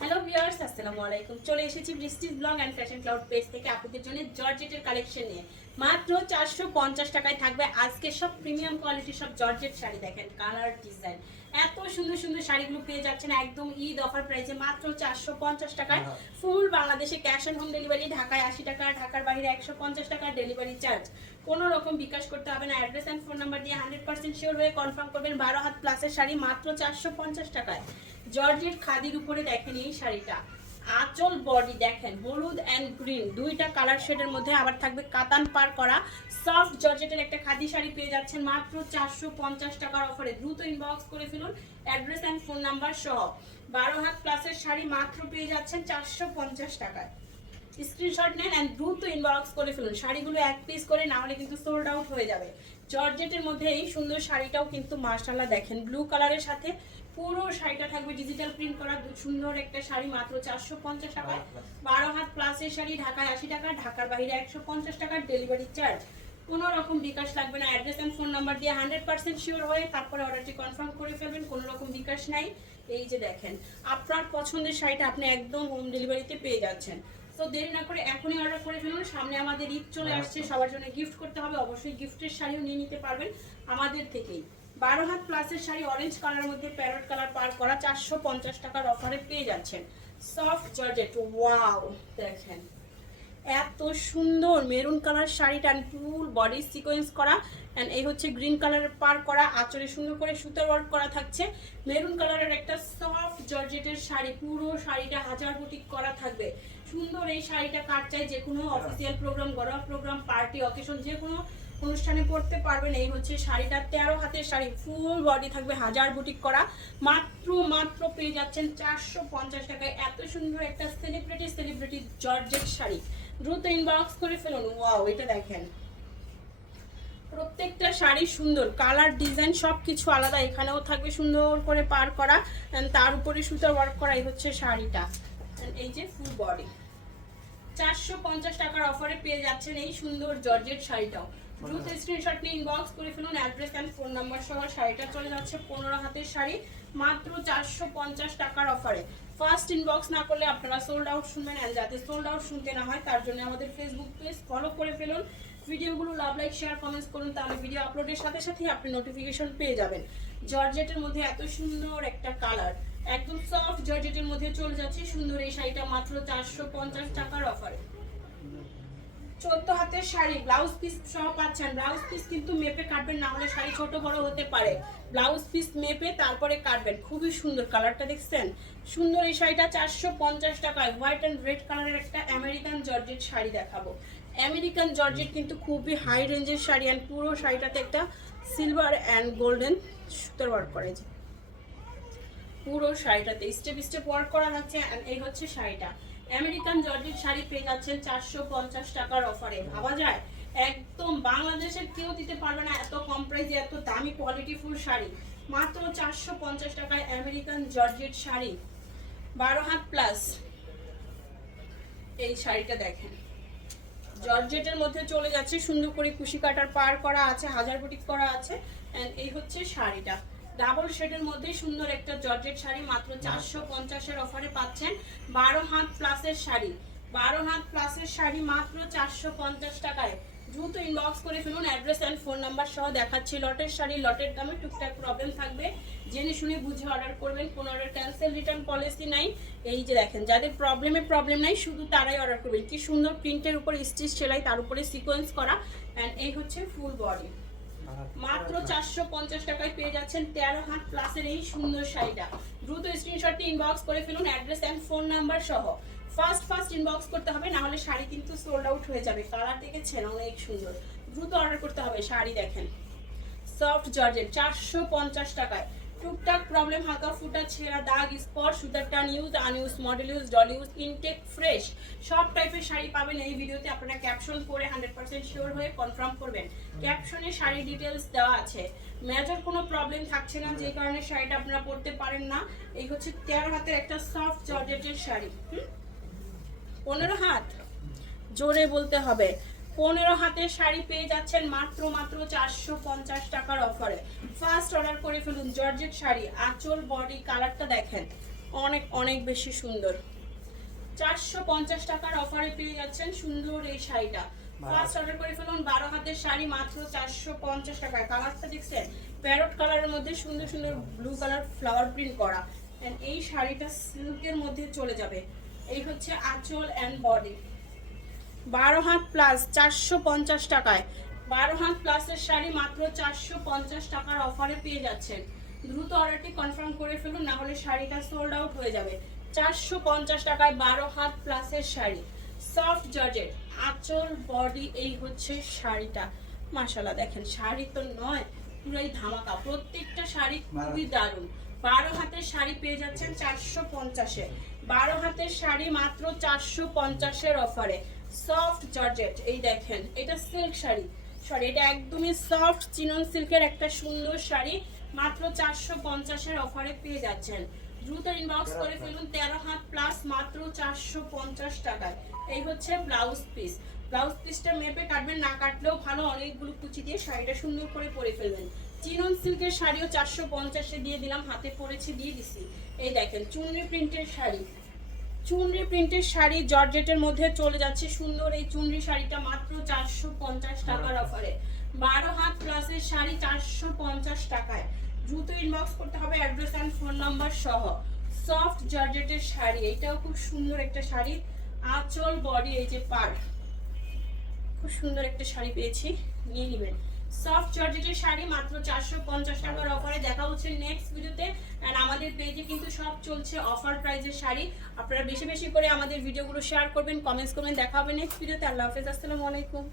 Hello viewers, আসসালামু আলাইকুম। চলে এসেছি বৃষ্টিস blog and fashion cloud page থেকে আপুদের জন্য জর্জেটের কালেকশন নিয়ে। মাত্র 450 টাকায় থাকবে আজকে সব প্রিমিয়াম কোয়ালিটির সব জর্জেট শাড়ি। দেখেন কালার ডিজাইন এত সুন্দর সুন্দর শাড়িগুলো পেয়ে যাচ্ছেন একদম ঈদ অফার প্রাইসে মাত্র 450 টাকায়। ফুল বাংলাদেশে ক্যাশ অন হোম ডেলিভারি, ঢাকায় 80 টাকা, ঢাকার বাইরে 150 টাকা ডেলিভারি চার্জ। কোনো রকম বিকাশ করতে হবে না। অ্যাড্রেস অ্যান্ড ফোন নাম্বার দিয়ে 100% শিওর হয়ে কনফার্ম করবেন। 12 হাত প্লাসের শাড়ি মাত্র 450 টাকায়। জর্জেট খাদির উপরে দেখেন এই শাড়িটা, আঁচল বডি দেখেন হলুদ অ্যান্ড গ্রিন দুইটা কালার শেডের মধ্যে, আবার থাকবে কাতান পার করা সফট জর্জেটের একটা খাদি শাড়ি পেয়ে যাচ্ছেন মাত্র 450 টাকার অফারে। দ্রুত ইনবক্স করে ফেলুন অ্যাড্রেস অ্যান্ড ফোন নাম্বার সহ। 12 হাত প্লাসের শাড়ি মাত্র পেয়ে যাচ্ছেন 450 টাকায়। স্ক্রিনশট নেন এন্ড দ্রুত ইনবক্স করে ফেলুন। শাড়িগুলো এক পিস করে না হলে কিন্তু সোল্ড আউট হয়ে যাবে। জর্জেটের মধ্যে এই সুন্দর শাড়িটাও কিন্তু মাশাআল্লাহ দেখেন ব্লু কালারের সাথে পুরো শাড়িটা থাকবে ডিজিটাল প্রিন্ট করা সুন্দর একটা শাড়ি মাত্র 450 টাকায়। 12 হাত প্লাসের শাড়ি, ঢাকায় 80 টাকা, ঢাকার বাইরে 150 টাকার ডেলিভারি চার্জ। কোনো রকম বিকাশ লাগবে না। অ্যাড্রেস এন্ড ফোন নাম্বার দিয়ে 100% শিওর হয়ে তারপরে অর্ডারটি কনফার্ম করে ফেলবেন। কোনো রকম বিকাশ নাই। এই যে দেখেন আপনার পছন্দের শাড়িটা আপনি একদম হোম ডেলিভারিতে পেয়ে যাচ্ছেন। তো দেরি না করে এখনই অর্ডার করে ফেলুন। সামনে আমাদের ঈদ চলে আসছে, সবার জন্য গিফট করতে হবে, অবশ্যই গিফটের শাড়িও নিয়ে নিতে পারবেন আমাদের থেকেই। 12 হাত প্লাসের শাড়ি অরেঞ্জ কালারের মধ্যে প্যারট কালার পার করা 450 টাকার অফারে পেয়ে যাচ্ছেন। সফট জর্জেট, ওয়াও দেখেন এত সুন্দর মেরুন কালার শাড়িটা, ফুল বডি সিকোয়েন্স করা এন্ড এই হচ্ছে গ্রিন কালারের পার করা, আঁচলে সুন্দর করে সুতার ওয়ার্ক করা থাকছে। মেরুন কালারের একটা সফট জর্জেটের শাড়ি, পুরো শাড়িটা হাজার বুটিক করা থাকবে। সুন্দর এই শাড়িটা কাট চাই যে কোনো অফিসিয়াল প্রোগ্রাম, ঘরোয়া প্রোগ্রাম, পার্টি অকেশন যে কোনো অনুষ্ঠানে পড়তে পারবেন। এই হচ্ছে শাড়িটা 13 হাতের শাড়ি, ফুল বডি থাকবে হাজার বুটিক করা। মাত্র পেয়ে যাচ্ছেন 450 টাকায় এত সুন্দর একটা সেলিব্রিটি জর্জেট শাড়ি। দ্রুত ইনবক্স করে ফেলুন। ওয়াও এটা দেখেন প্রত্যেকটা শাড়ি সুন্দর, কালার ডিজাইন সব কিছু আলাদা। এখানেও থাকবে সুন্দর করে পার করা এন্ড তার উপরে সুতার ওয়ার্ক করা। এই হচ্ছে শাড়িটা এন্ড এই যে ফুল বডি। 450 টাকার অফারে পেয়ে যাচ্ছেন এই সুন্দর জর্জেট শাড়িটাও। দ্রুত স্ক্রিনশট নিয়ে ইনবক্স করে ফেলুন অ্যাড্রেস এন্ড ফোন নাম্বার সহ। শাড়িটা চলে যাচ্ছে 15 হাতের শাড়ি মাত্র 450 টাকার অফারে। ফার্স্ট ইনবক্স না করলে আপনারা সোল্ড আউট শুনবেন, এন্ড যাতে সোল্ড আউট শুনতে না হয় তার জন্য আমাদের ফেসবুক পেজ ফলো করে ফেলুন। ভিডিওগুলো লাভ, লাইক, শেয়ার, কমেন্টস করুন, তাহলে ভিডিও আপলোডের সাথে সাথে আপনি নোটিফিকেশন পেয়ে যাবেন। জর্জেটের মধ্যে এত সুন্দর একটা কালার, একদম সফট জর্জেটের মধ্যে চলে যাচ্ছে সুন্দর এই শাড়িটা মাত্র 450 টাকার অফারে। 14 হাতের শাড়ি ব্লাউজ পিস সহ পাচ্ছেন। ব্লাউজ পিস কিন্তু মেপে কাটবেন, না হলে শাড়ি ছোট বড় হতে পারে। ব্লাউজ পিস মেপে তারপরে কাটবেন। খুবই সুন্দর কালারটা দেখছেন, সুন্দর এই শাড়িটা 450 টাকায়। হোয়াইট অ্যান্ড রেড কালারের একটা আমেরিকান জর্জেট শাড়ি দেখাবো। আমেরিকান জর্জেট কিন্তু খুবই হাই রেঞ্জের শাড়ি অ্যান্ড পুরো শাড়িটাতে একটা সিলভার অ্যান্ড গোল্ডেন সুতার ওয়ার্ক করে। পুরো শাড়িটাতে স্টেপ স্টেপ ওয়ার্ক করা থাকছে। এই হচ্ছে শাড়িটা, আমেরিকান জর্জেট শাড়ি পেয়ে যাচ্ছেন 450 টাকার অফারে। ভাবা যায় একদম বাংলাদেশের কেউ দিতে পারবে না এত কম প্রাইসে এত দামি কোয়ালিটিফুল শাড়ি। মাত্র 450 টাকায় American georgette sari 12 had plus. এই শাড়িটা দেখেন জর্জেটের মধ্যে চলে যাচ্ছে, সুন্দর করে কুশি কাটার পার করা আছে, হাজার বুটিক করা আছে এন্ড এই হচ্ছে শাড়িটা ডাবল শেডের মধ্যে সুন্দর একটা জর্জেট শাড়ি মাত্র 450 এর অফারে পাচ্ছেন। 12 হাত প্লাসের শাড়ি, 12 হাত প্লাসের শাড়ি মাত্র 450 টাকায়। দ্রুত ইনবক্স করে ফেলুন অ্যাড্রেস এন্ড ফোন নাম্বার সহ। দেখাচ্ছি লটের শাড়ি, লটের দামে টুকটাক প্রবলেম থাকবে, জেনে শুনে বুঝে অর্ডার করবেন। কোনো অর্ডার ক্যান্সেল, রিটার্ন পলিসি নাই। এই যে দেখেন যাদের প্রবলেম নাই শুধু তারাই অর্ডার করবেন। কি সুন্দর প্রিন্টের উপর স্টিচ সেলাই, তার উপরে সিকোয়েন্স করা এন্ড এই হচ্ছে ফুল বডি। মাত্র 450 টাকায় পেয়ে যাচ্ছেন 13 হাত প্লাসের এই সুন্দর শাড়িটা। দ্রুত স্ক্রিনশটটি ইনবক্স করে ফেলুন অ্যাড্রেস এন্ড ফোন নাম্বার সহ। ফার্স্ট ইনবক্স করতে হবে, না হলে শাড়ি কিন্তু সোল্ড আউট হয়ে যাবে। কালার দেখেছেন অনেক সুন্দর, দ্রুত অর্ডার করতে হবে। শাড়ি দেখেন সফট জর্জেট 450 টাকায়। টুকটাক প্রবলেম, হালকা ফুটা, ছেঁড়া, দাগ, স্পট, সুতার টান, ইউজ, আনইউজ, মডেল ইউজ, ডল ইউজ, ইনটেক, ফ্রেশ সব টাইপের শাড়ি পাবেন এই ভিডিওতে। আপনারা ক্যাপশন পড়ে 100% শিওর হয়ে কনফার্ম করবেন। ক্যাপশনে শাড়ি ডিটেলস দেওয়া আছে। মেজর কোনো প্রবলেম থাকছে না, যে কারণে শাড়িটা আপনারা পরতে পারেন না। এই হচ্ছে 13 হাতের একটা সফট জর্জেটের শাড়ি। 15 হাত জোরে বলতে হবে। 15 হাতের শাড়ি পেয়ে যাচ্ছেন মাত্র 450 টাকার অফারে। ফার্স্ট অর্ডার করে ফেলুন। জর্জেট শাড়ি, আঁচল বডি কালারটা দেখেন অনেক অনেক বেশি সুন্দর। 450 টাকার অফারে পেয়ে যাচ্ছেন সুন্দর এই শাড়িটা। ফার্স্ট অর্ডার করে ফেলুন। 12 হাতের শাড়ি মাত্র 450 টাকায়। কালারটা দেখছেন প্যারট কালারের মধ্যে সুন্দর সুন্দর ব্লু কালার ফ্লাওয়ার প্রিন্ট করা। এন্ড এই শাড়িটা সিল্কের মধ্যে চলে যাবে। এই হচ্ছে আঁচল এন্ড বডি। 12 হাত প্লাস 450 টাকায়। 12 হাত প্লাসের শাড়ি মাত্র 450 টাকার অফারে পেয়ে যাচ্ছেন। দ্রুত অর্ডারটি কনফার্ম করে ফেলুন, না হলে শাড়িটা সোল্ড আউট হয়ে যাবে। 450 টাকায় 12 হাত প্লাসের শাড়ি, সফট জর্জেট, আঁচল বডি। এই হচ্ছে শাড়িটা। মাশাআল্লাহ দেখেন শাড়ি তো নয়, পুরাই ধামাকা। প্রত্যেকটা শাড়ি খুবই দারুণ। 12 হাতের শাড়ি পেয়ে যাচ্ছেন 450-এ। 12 হাতের শাড়ি মাত্র 450-এর অফারে। সফট জর্জেট, এই দেখেন এটা সিল্ক শাড়ি, সরি এটা একদমই সফট চিনন সিল্কের একটা সুন্দর শাড়ি, মাত্র 450-এর অফারে পেয়ে যাচ্ছেন। দ্রুত ইনবক্স করে ফেলুন। 13 হাত প্লাস মাত্র 450 টাকায়। এই হচ্ছে ব্লাউজ পিস। ব্লাউজ পিসটা মেপে কাটবেন, না কাটলেও ভালো, অনেকগুলো কুচি দিয়ে শাড়িটা সুন্দর করে পরে ফেলবেন। চিনন সিল্কের শাড়িও 450-এ দিয়ে দিলাম, হাতে পরেছি দিয়ে দিছি। এই দেখেন চুনরি প্রিন্টের শাড়ি, চুনরি প্রিন্টের শাড়ি জর্জেটের মধ্যে চলে যাচ্ছে সুন্দর এই চুনরি শাড়িটা মাত্র 450 টাকার অফারে। 12 হাত প্লাসের শাড়ি 450 টাকায়। দ্রুত ইনবক্স করতে হবে অ্যাড্রেস অ্যান্ড ফোন নাম্বার সহ। সফট জর্জেটের শাড়ি, এটাও খুব সুন্দর একটা শাড়ি, আঁচল বডি এই যে পার, খুব সুন্দর একটা শাড়ি পেয়েছি, নিয়ে নেবেন। সফট জর্জেটের শাড়ি মাত্র 450 টাকার অফারে। দেখা হচ্ছে নেক্সট ভিডিওতে। আর আমাদের পেজে কিন্তু সব চলছে অফার প্রাইজের শাড়ি। আপনারা বেশি বেশি করে আমাদের ভিডিওগুলো শেয়ার করবেন, কমেন্টস করবেন। দেখা হবে নেক্সট ভিডিওতে। আল্লাহ হাফেজ, আসসালামু আলাইকুম।